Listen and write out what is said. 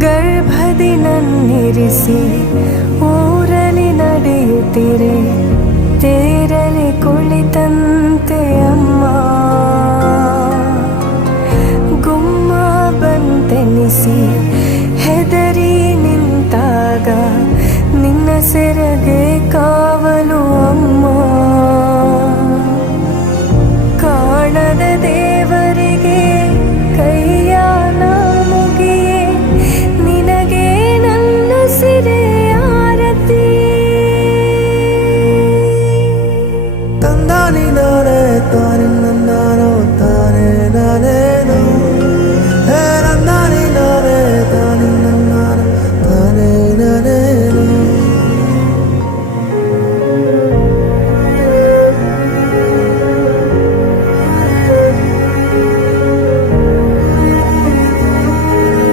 ಗರ್ಭದಿ ನನ್ನಿರಿಸಿ ಊರಲಿ ನಡೆಯುತ್ತಿರೆ ತೇರಲಿ ಕುಳಿತಂತೆ ಅಮ್ಮ. ಗುಮ್ಮ ಬಂತೆನಿಸಿ ಹೆದರಿ ನಿಂತಾಗ ನಿನ್ನ ಸೆರಗೆ